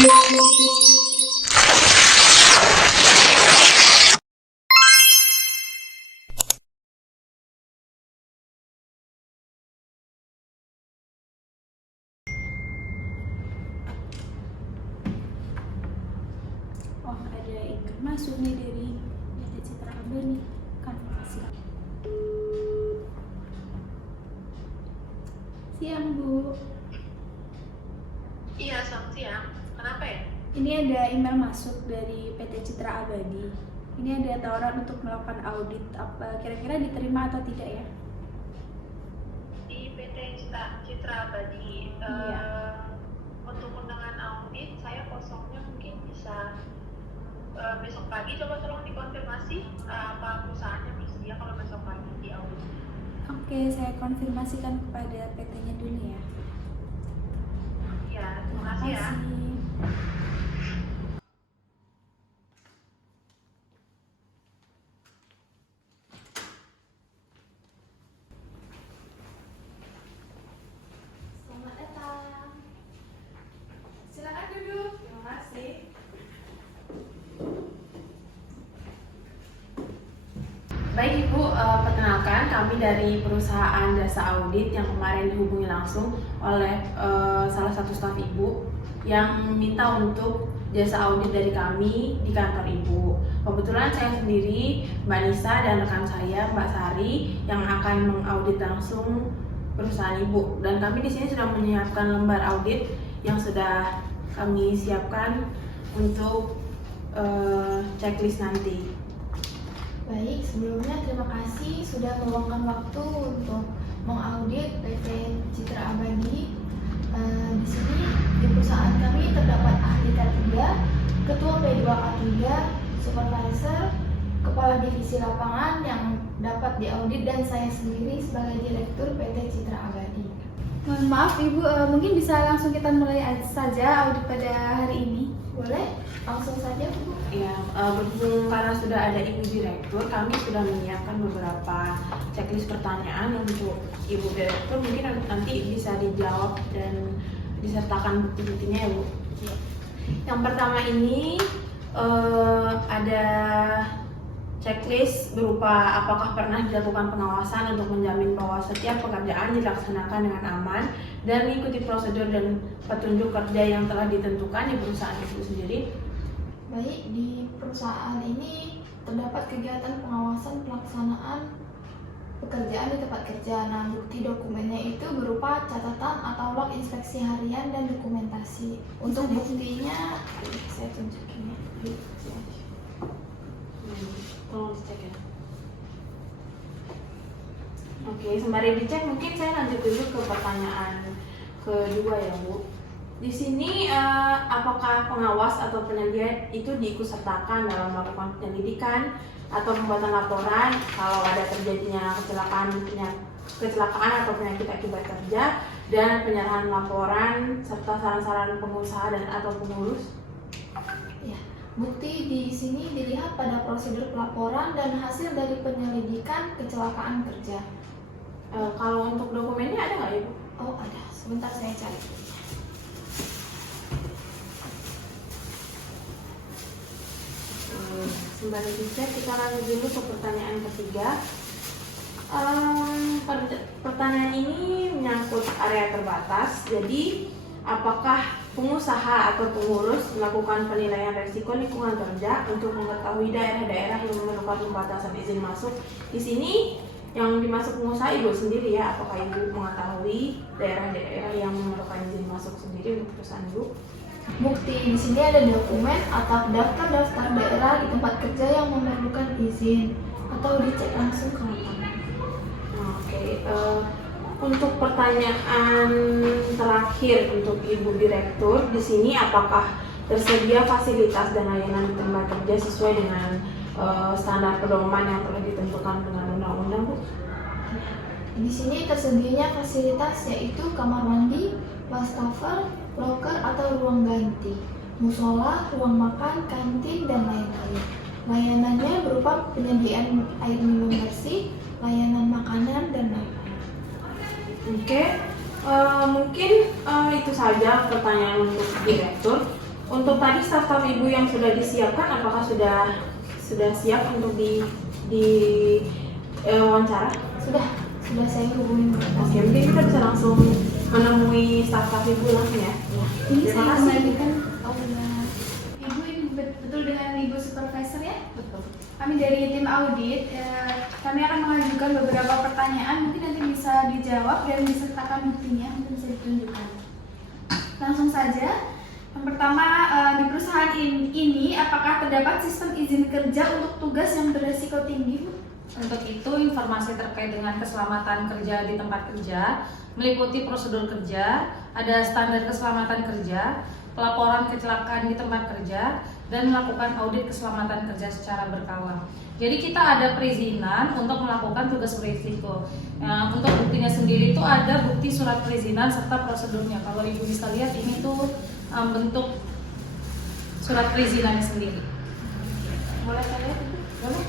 Oh, ada income masuk nih dari PT Citra Abadi. Kan siap. Siang, Bu. Iya, selamat siang. Kenapa ya? Ini ada email masuk dari PT Citra Abadi. Ini ada tawaran untuk melakukan audit. Apa kira-kira diterima atau tidak ya? Di PT Citra Abadi, Iya. untuk undangan audit, saya kosongnya mungkin bisa besok pagi. Coba tolong dikonfirmasi apa perusahaannya bersedia kalau besok pagi di audit. Oke, saya konfirmasikan kepada PT-nya dulu ya. Ya, terima kasih ya. Selamat datang. Silakan duduk. Terima kasih. Baik Ibu, perkenalkan kami dari perusahaan jasa audit yang kemarin dihubungi langsung oleh salah satu staf Ibu yang meminta untuk jasa audit dari kami di kantor Ibu. Kebetulan saya sendiri, Mbak Nisa dan rekan saya, Mbak Sari, yang akan mengaudit langsung perusahaan Ibu. Dan kami di sini sudah menyiapkan lembar audit yang sudah kami siapkan untuk checklist nanti. Baik, sebelumnya terima kasih sudah meluangkan waktu untuk mengaudit PT Citra Abadi. Di sini di perusahaan kami terdapat ahli K3, ketua P2K3, supervisor, kepala divisi lapangan yang dapat diaudit dan saya sendiri sebagai direktur PT Citra Abadi. Mohon maaf Ibu, mungkin bisa langsung kita mulai saja audit pada hari ini. Boleh? Langsung saja, Bu. Ya, berhubung karena sudah ada Ibu Direktur, kami sudah menyiapkan beberapa checklist pertanyaan untuk Ibu Direktur. Mungkin nanti bisa dijawab dan disertakan bukti-buktinya ya Bu. Ya. Yang pertama ini ada checklist berupa apakah pernah dilakukan pengawasan untuk menjamin bahwa setiap pekerjaan dilaksanakan dengan aman dan mengikuti prosedur dan petunjuk kerja yang telah ditentukan di perusahaan itu sendiri. Baik, di perusahaan ini terdapat kegiatan pengawasan pelaksanaan pekerjaan di tempat kerja. Nah, bukti dokumennya itu berupa catatan atau log inspeksi harian dan dokumentasi. Untuk buktinya, saya tunjukin ya. Tolong dicek ya. Oke, sembari dicek mungkin saya lanjut dulu ke pertanyaan kedua ya Bu. Di sini apakah pengawas atau penyedia itu diikutsertakan dalam melakukan penyelidikan atau pembuatan laporan kalau ada terjadinya kecelakaan atau penyakit akibat kerja dan penyerahan laporan serta saran-saran pengusaha dan atau pengurus? Ya, bukti di sini dilihat pada prosedur pelaporan dan hasil dari penyelidikan kecelakaan kerja. Kalau untuk dokumennya ada nggak ya Bu? Oh, ada. Sebentar saya cari. Sembari dicek, kita lanjut dulu ke pertanyaan ketiga. Pertanyaan ini menyangkut area terbatas. Jadi, apakah pengusaha atau pengurus melakukan penilaian risiko lingkungan kerja untuk mengetahui daerah-daerah yang memerlukan pembatasan izin masuk? Di sini yang dimasuk pengusaha Ibu sendiri ya. Apakah Ibu mengetahui daerah-daerah yang memerlukan izin masuk sendiri untuk perusahaan Ibu? Bukti di sini ada dokumen atau daftar daerah di tempat kerja yang memerlukan izin atau dicek langsung ke lapangan. Oke, untuk pertanyaan terakhir untuk Ibu Direktur, di sini apakah tersedia fasilitas dan layanan di tempat kerja sesuai dengan standar pedoman yang telah ditentukan dengan undang-undang, Bu? Di sini tersedianya fasilitas yaitu kamar mandi, wastafel, loker atau ruang ganti, musola, ruang makan, kantin, dan lain-lain. Layanannya berupa penyediaan air minum bersih, layanan makanan, dan lain-lain. Oke, mungkin itu saja pertanyaan untuk Direktur. Untuk tadi staf-staf ibu yang sudah disiapkan, apakah sudah siap untuk di wawancara? Sudah saya hubungi mereka. Oke, mungkin kita bisa langsung menemui staf-staf ibu langsung ya. Ini Terima saya kasih. kembalikan. Oh ya. Ibu ini betul dengan Ibu Supervisor ya? Betul. Kami dari tim audit, kami akan mengajukan beberapa pertanyaan, mungkin nanti bisa dijawab dan disertakan buktinya, mungkin bisa ditunjukkan. Langsung saja. Yang pertama, di perusahaan ini apakah terdapat sistem izin kerja untuk tugas yang beresiko tinggi, Bu? Untuk itu, informasi terkait dengan keselamatan kerja di tempat kerja meliputi prosedur kerja, ada standar keselamatan kerja, pelaporan kecelakaan di tempat kerja, dan melakukan audit keselamatan kerja secara berkala. Jadi kita ada perizinan untuk melakukan tugas berisiko. Untuk buktinya sendiri itu ada bukti surat perizinan serta prosedurnya. Kalau Ibu bisa lihat ini tuh bentuk surat perizinannya sendiri. Boleh saya lihat itu? Boleh.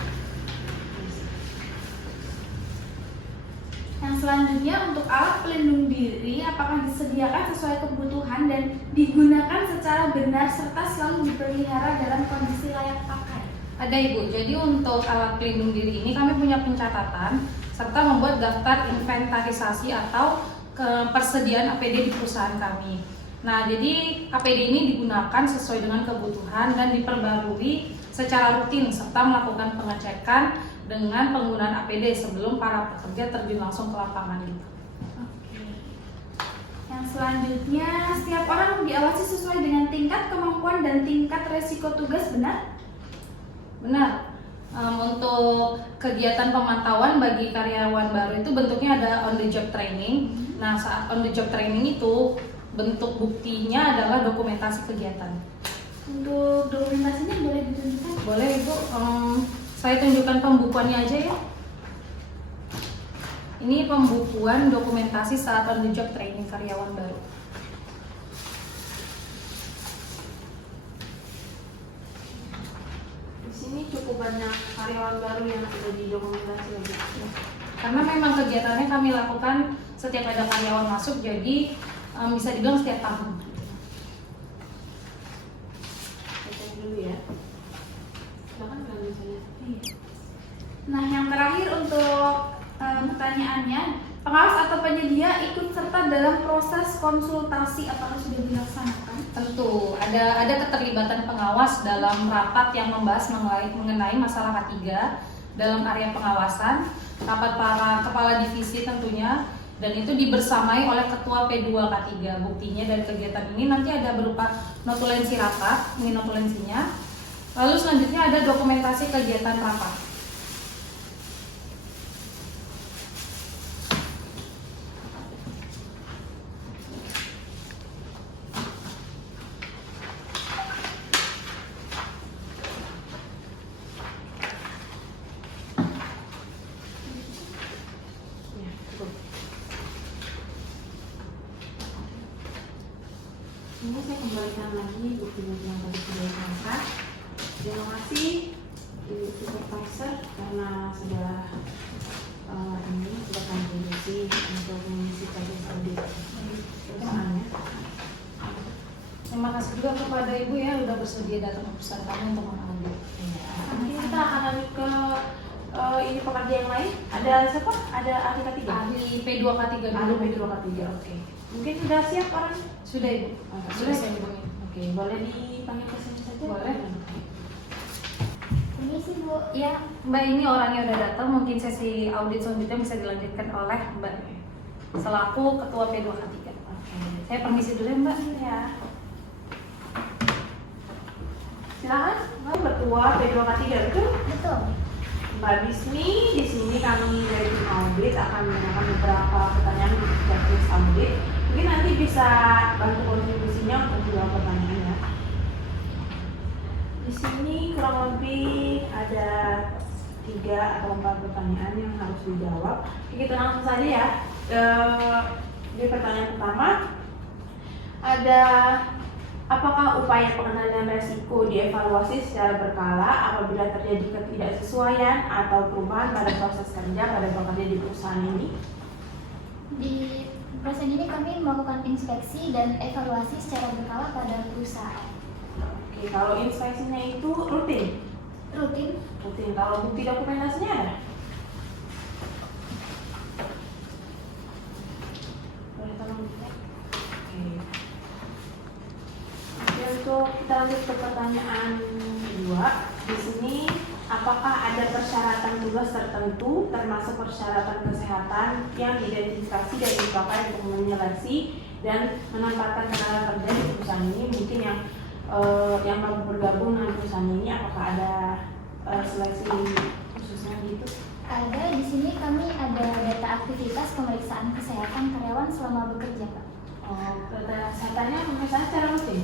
Yang selanjutnya, untuk alat pelindung diri, apakah disediakan sesuai kebutuhan dan digunakan secara benar serta selalu dipelihara dalam kondisi layak pakai? Ada Ibu, jadi untuk alat pelindung diri ini kami punya pencatatan serta membuat daftar inventarisasi atau persediaan APD di perusahaan kami. Nah, jadi APD ini digunakan sesuai dengan kebutuhan dan diperbarui secara rutin serta melakukan pengecekan dengan penggunaan APD sebelum para pekerja terjun langsung ke lapangan gitu. Oke. Yang selanjutnya, setiap orang diawasi sesuai dengan tingkat kemampuan dan tingkat resiko tugas, benar? Benar. Untuk kegiatan pemantauan bagi karyawan baru itu bentuknya ada on the job training. Nah, saat on the job training itu bentuk buktinya adalah dokumentasi kegiatan. Untuk dokumentasinya boleh ditunjukkan? Boleh Ibu, saya tunjukkan pembukuannya aja ya. Ini pembukuan dokumentasi saat on the job training karyawan baru. Di sini cukup banyak karyawan baru yang sudah didokumentasi lagi. Karena memang kegiatannya kami lakukan setiap ada karyawan masuk, jadi bisa dibilang setiap tahun. Baca dulu ya. Silakan kalian misalnya. Nah, yang terakhir untuk pertanyaannya, pengawas atau penyedia ikut serta dalam proses konsultasi apakah sudah dilaksanakan? Tentu ada keterlibatan pengawas dalam rapat yang membahas mengenai masalah K3 dalam area pengawasan, rapat para kepala divisi tentunya, dan itu dibersamai oleh ketua P2 K3. Buktinya dari kegiatan ini nanti ada berupa notulensi rapat, ini notulensinya. Lalu selanjutnya ada dokumentasi kegiatan rapat. Ya, cukup. Ini saya kembalikan lagi bukti-bukti yang tadi sudah diangkat. Terima kasih Ibu Supervisor karena sudah kontribusi untuk mengisi kajian audit perusahaannya. Terima kasih juga kepada Ibu ya udah bersedia datang ke perusahaan kami untuk mengaudit. Mungkin kita akan lanjut ke ini pekerja yang lain. Ada siapa? Ada ahli K3? Ahli P2 K3 dulu. Ahli P2 K3, oke. Mungkin sudah siap orang? Sudah Ibu. Sudah saya hubungi. Oke, boleh dipanggil ke sini saja? Boleh. Ini sih, Bu. Ya, Mbak, ini orangnya udah datang. Mungkin sesi audit selanjutnya bisa dilanjutkan oleh Mbak selaku Ketua P2 K3. Oke. Saya permisi dulu ya Mbak. Ya. Silakan, Mbak Ketua P2 K3, betul? Betul. Mbak Bismi, di sini kami dari tim audit akan menanyakan beberapa pertanyaan untuk checklist audit. Mungkin nanti bisa bantu kontribusinya untuk menjawab pertanyaannya. Di sini kurang lebih ada 3 atau 4 pertanyaan yang harus dijawab. Kita langsung saja ya. Di pertanyaan pertama ada, apakah upaya pengendalian resiko dievaluasi secara berkala apabila terjadi ketidaksesuaian atau perubahan pada proses kerja pada pekerja di perusahaan ini? Di proses ini kami melakukan inspeksi dan evaluasi secara berkala pada perusahaan. Oke, kalau inspeksinya itu rutin? Rutin. Rutin. Kalau bukti dokumentasinya ada? Boleh tolong dicek? Oke. Oke, untuk kita lanjut ke pertanyaan kedua. Di sini, apakah ada persyaratan tugas tertentu termasuk persyaratan kesehatan yang diidentifikasi dan dipakai untuk menyeleksi dan menempatkan tenaga kerja di perusahaan ini? Mungkin yang baru bergabung dengan perusahaan ini, apakah ada seleksi khususnya gitu? Ada di sini kami ada data aktivitas pemeriksaan kesehatan karyawan selama bekerja, Pak. Oh, data kesehatannya pemeriksaan secara rutin?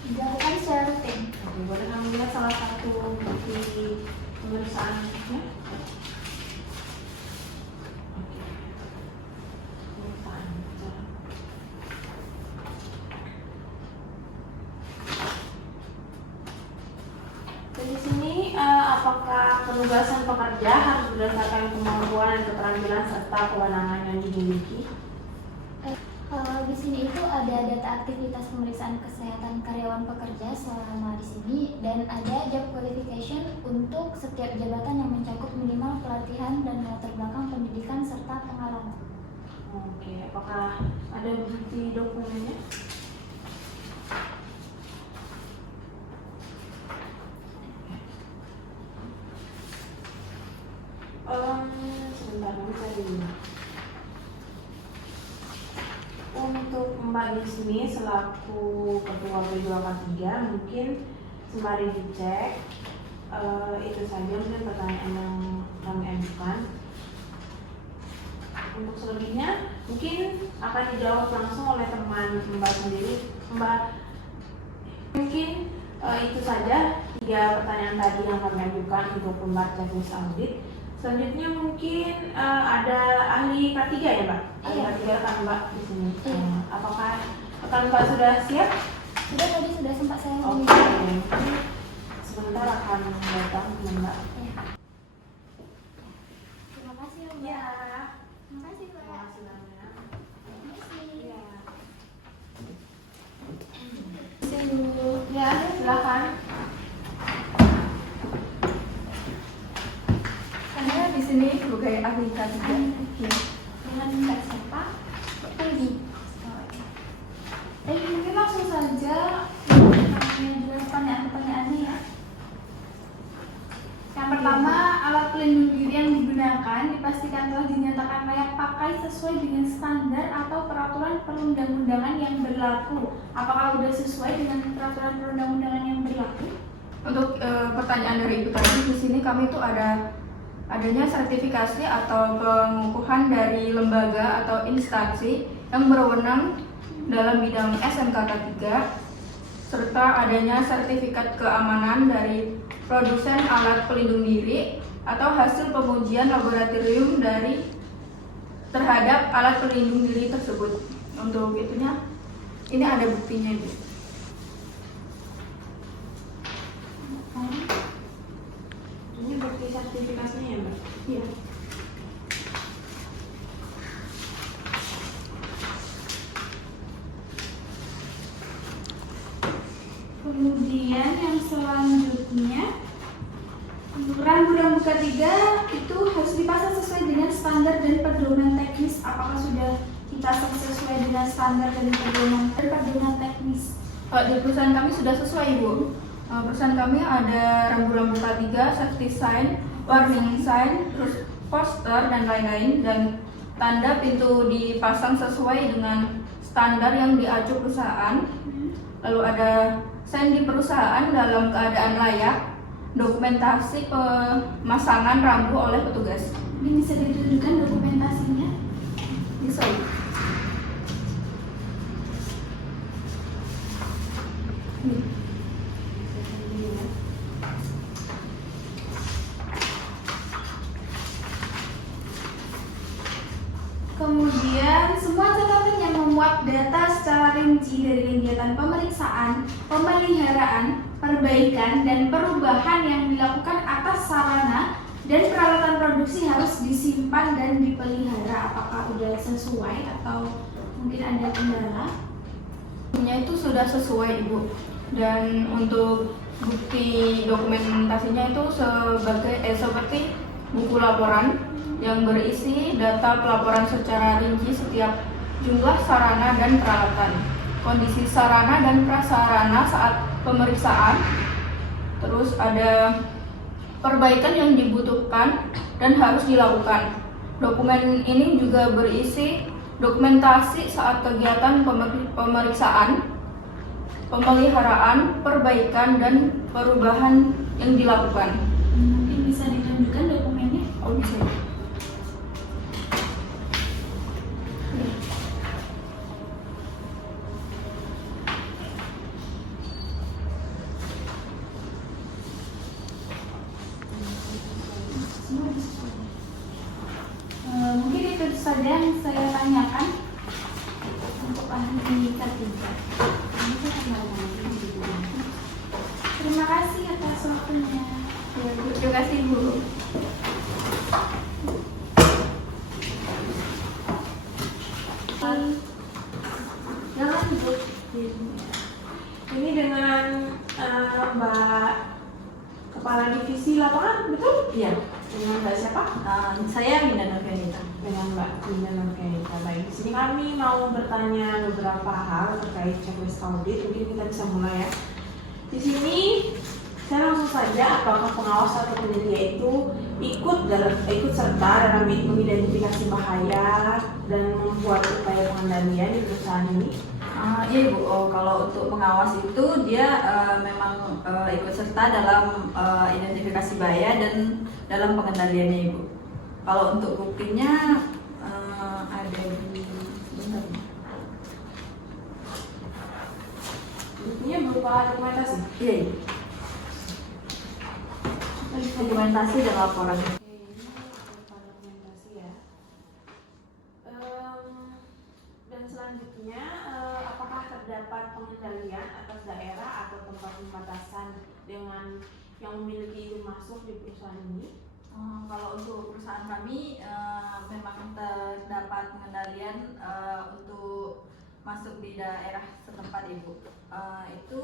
Dilakukan secara rutin. Oke, boleh kami lihat salah satu bukti pemeriksaannya? Oke. Pemeriksaan. Di sini apakah penugasan pekerja harus berdasarkan kemampuan dan keterampilan serta kewenangan yang dimiliki? Kalau di sini itu ada data aktivitas pemeriksaan kesehatan karyawan pekerja selama di sini dan ada job qualification untuk setiap jabatan yang mencakup minimal pelatihan dan latar belakang pendidikan serta pengalaman. Oke, apakah ada bukti dokumennya? Sebentar, nanti saya dulu. Untuk Mbak Disni selaku Ketua B2K3 mungkin sembari dicek itu saja mungkin pertanyaan yang kami ajukan. Untuk selebihnya mungkin akan dijawab langsung oleh teman Mbak sendiri. Mbak, mungkin itu saja 3 pertanyaan tadi yang kami ajukan untuk membaca checklist audit. Selanjutnya mungkin ada ahli K3 ya, Mbak? Ahli Iya. K3 kan Mbak di sini. Iya. Apakah Mbak sudah siap? Sudah tadi sudah sempat saya Oke. ngomong. Sebentar akan datang Mbak. Ya. Terima kasih ya, Mbak. Ya. Terima kasih, Mbak. Terima kasih banyak. Terima kasih. Ya. Saya dulu. Ya, silakan. Saya di sini sebagai ahli K3. Dengan Mbak siapa? Peggy. Mungkin langsung saja menjawab pertanyaan-pertanyaannya ya. Yang pertama, alat pelindung diri yang digunakan dipastikan telah dinyatakan layak pakai sesuai dengan standar atau peraturan perundang-undangan yang berlaku. Apakah sudah sesuai dengan peraturan perundang-undangan yang berlaku? Untuk pertanyaan dari Ibu tadi, di sini kami itu adanya sertifikasi atau pengukuhan dari lembaga atau instansi yang berwenang dalam bidang SMK 3 serta adanya sertifikat keamanan dari produsen alat pelindung diri atau hasil pengujian laboratorium terhadap alat pelindung diri tersebut. Untuk itunya ini ada buktinya, Ibu. Ini bukti sertifikasinya ya, Mbak? Iya. Kemudian yang selanjutnya, rambu-rambu K3 itu harus dipasang sesuai dengan standar dan pedoman teknis. Apakah sudah dipasang sesuai dengan standar dan pedoman teknis? Kalau di perusahaan kami sudah sesuai, Ibu. Perusahaan kami ada rambu-rambu K3, safety sign, warning sign, terus poster dan lain-lain, dan tanda pintu dipasang sesuai dengan standar yang diacu perusahaan. Lalu ada sign di perusahaan dalam keadaan layak, dokumentasi pemasangan rambu oleh petugas. Ini bisa ditunjukkan dokumentasinya? Bisa, Ibu. Ini. Kemudian semua catatan yang memuat data secara rinci dari kegiatan pemeriksaan, pemeliharaan, perbaikan, dan perubahan yang dilakukan atas sarana dan peralatan produksi harus disimpan dan dipelihara. Apakah sudah sesuai atau mungkin ada kendala? Itu sudah sesuai, Ibu. Dan untuk bukti dokumentasinya itu seperti buku laporan yang berisi data pelaporan secara rinci setiap jumlah sarana dan peralatan, kondisi sarana dan prasarana saat pemeriksaan, terus ada perbaikan yang dibutuhkan dan harus dilakukan. Dokumen ini juga berisi dokumentasi saat kegiatan pemeriksaan, pemeliharaan, perbaikan, dan perubahan yang dilakukan. Mungkin bisa ditunjukkan dokumennya? Oh, bisa. Mungkin itu saja yang saya tanyakan untuk ahli ketiga. Terima kasih atas waktunya. Ya, terima kasih Bu. Jangan Bu. Ini dengan Mbak Kepala Divisi Lapangan, betul? Iya, Dengan Mbak siapa? saya Minda Nurfianita. Dengan Mbak Nina Nurfianita. Baik, di sini kami mau bertanya beberapa hal terkait checklist audit. Mungkin kita bisa mulai ya. Di sini saya langsung saja, apakah pengawas atau penyedia itu ikut serta dalam mengidentifikasi bahaya dan membuat upaya pengendalian di perusahaan ini? Iya Bu, kalau untuk pengawas itu dia memang ikut serta dalam identifikasi bahaya dan dalam pengendaliannya Ibu. Kalau untuk buktinya ada di sebentar. Buktinya berupa dokumentasi. Iya, Ibu. Dokumentasi dan laporan. Oke, ini berupa dokumentasi ya. Dan selanjutnya, apakah terdapat pengendalian atas daerah atau tempat pembatasan dengan yang memiliki izin masuk di perusahaan ini? Kalau untuk perusahaan kami memang terdapat pengendalian untuk masuk di daerah setempat Ibu. Itu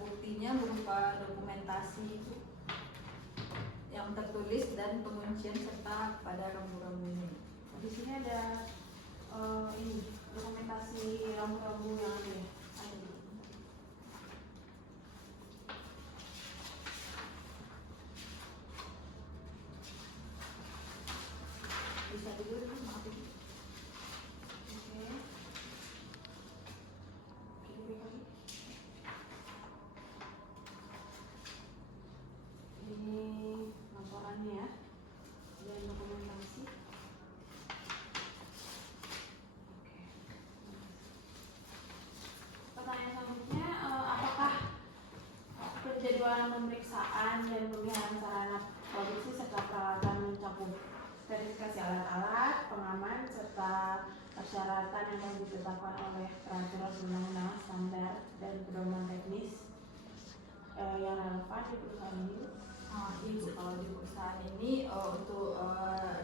buktinya berupa dokumentasi yang tertulis dan penguncian serta pada rambu-rambunya. Di sini ada ini dokumentasi rambu-rambu yang ada. Bisa dulu maaf Ibu. Oke. Ini laporannya ya, dan dokumentasi. Oke. Pertanyaan selanjutnya, apakah penjadwalan pemeriksaan dan pemeliharaan sarana produksi serta peralatan mencakup verifikasi alat-alat, pengaman, serta persyaratan yang telah ditetapkan oleh peraturan perundang-undangan, standar, dan pedoman teknis yang relevan di perusahaan ini? Ibu, kalau di perusahaan ini untuk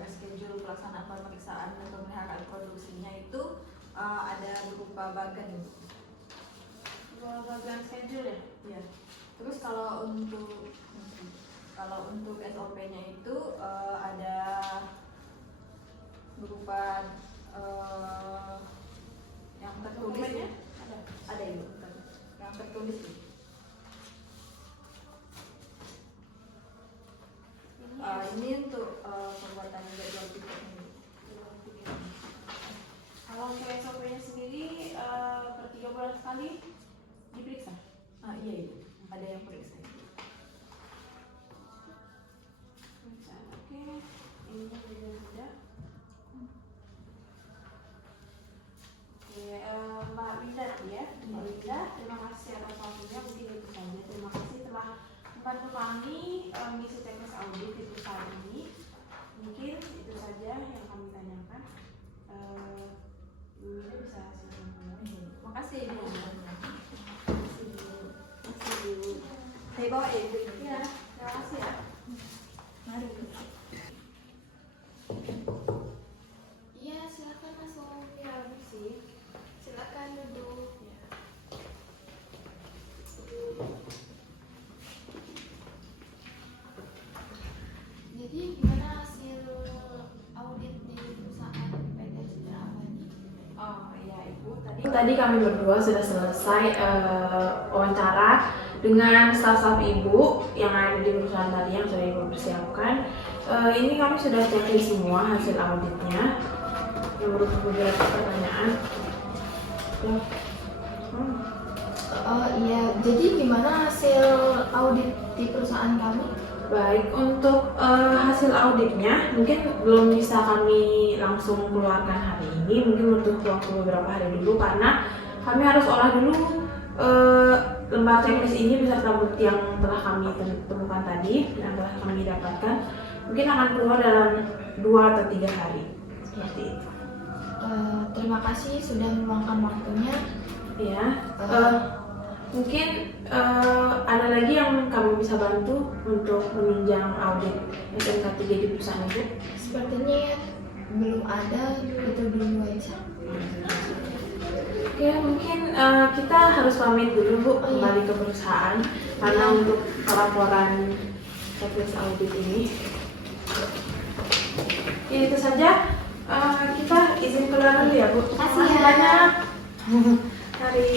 reschedule pelaksanaan pemeriksaan dan pemeliharaan produksinya itu ada berupa bagan Ibu. Dua bagian schedule ya? Iya. Terus kalau untuk SOP-nya itu ada berupa yang tertulis. Dokumennya? Ada Ibu. Yang tertulis Ibu. Ini untuk pembuatan jadwal piketnya. Kalau untuk SOP-nya sendiri per 3 bulan sekali diperiksa? Iya Ibu, ada yang periksa. Periksa, oke. Ini juga tidak. Oke, Mbak Winda ya. Mbak Winda, terima kasih atas waktunya. Mungkin itu saja. Terima kasih telah membantu kami mengisi teknis audit di perusahaan ini. Mungkin itu saja yang kami tanyakan. Winda bisa silakan. Makasih Ibu. Makasih Ibu. Saya bawa ya Ibu. Ya, terima kasih ya. Mari Ibu. Iya, silakan masuk. Ya, sih. Silakan duduk. Ya. tadi kami berdua sudah selesai wawancara dengan staf-staf Ibu yang ada di perusahaan tadi yang sudah Ibu persiapkan. Ini kami sudah checklist semua hasil auditnya yang berupa beberapa pertanyaan. Iya, jadi gimana hasil audit di perusahaan kami? Baik, untuk hasil auditnya mungkin belum bisa kami langsung keluarkan hari ini, mungkin butuh waktu beberapa hari dulu karena kami harus olah dulu lembar checklist ini beserta bukti yang telah kami temukan tadi, yang telah kami dapatkan. Mungkin akan keluar dalam 2 atau 3 hari, seperti itu. Terima kasih sudah meluangkan waktunya. Ya, mungkin ada lagi yang kami bisa bantu untuk menunjang audit SMK 3 di perusahaan Ibu? Sepertinya belum ada, itu dulu aja. Oke, mungkin kita harus pamit dulu Bu, kembali ke perusahaan karena untuk pelaporan checklist audit ini. Ya, itu saja. Kita izin keluar dulu ya Bu. Makasih Terima kasih ya. banyak. Mari.